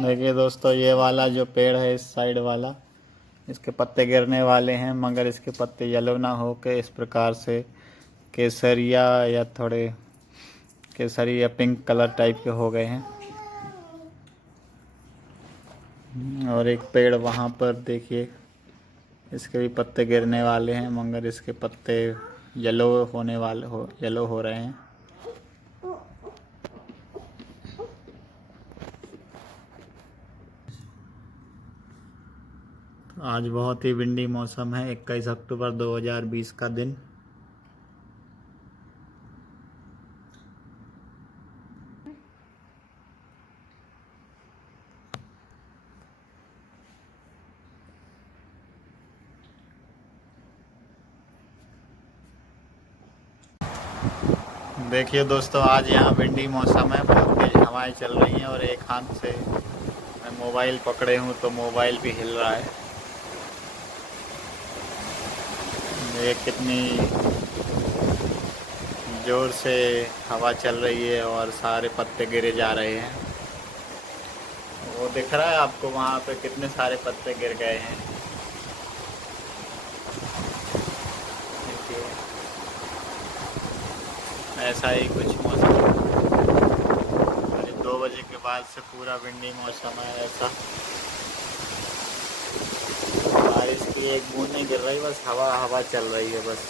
देखिए दोस्तों, ये वाला जो पेड़ है इस साइड वाला, इसके पत्ते गिरने वाले हैं, मगर इसके पत्ते येलो ना हो के इस प्रकार से केसरिया या थोड़े केसरी या पिंक कलर टाइप के हो गए हैं। और एक पेड़ वहाँ पर देखिए, इसके भी पत्ते गिरने वाले हैं, मगर इसके पत्ते येलो हो रहे हैं। आज बहुत ही विंडी मौसम है। 21 अक्टूबर 2020 का दिन। देखिए दोस्तों, आज यहाँ विंडी मौसम है, बहुत तेज हवाएं चल रही हैं और एक हाथ से मैं मोबाइल पकड़े हूँ तो मोबाइल भी हिल रहा है। ये कितनी ज़ोर से हवा चल रही है और सारे पत्ते गिरे जा रहे हैं। वो दिख रहा है आपको, वहाँ पे कितने सारे पत्ते गिर गए हैं। देखिए, ऐसा ही कुछ मौसम है। 2 बजे के बाद से पूरा विंडी मौसम है। ऐसा बारिश की एक बूंद नहीं गिर रही, बस हवा हवा चल रही है बस।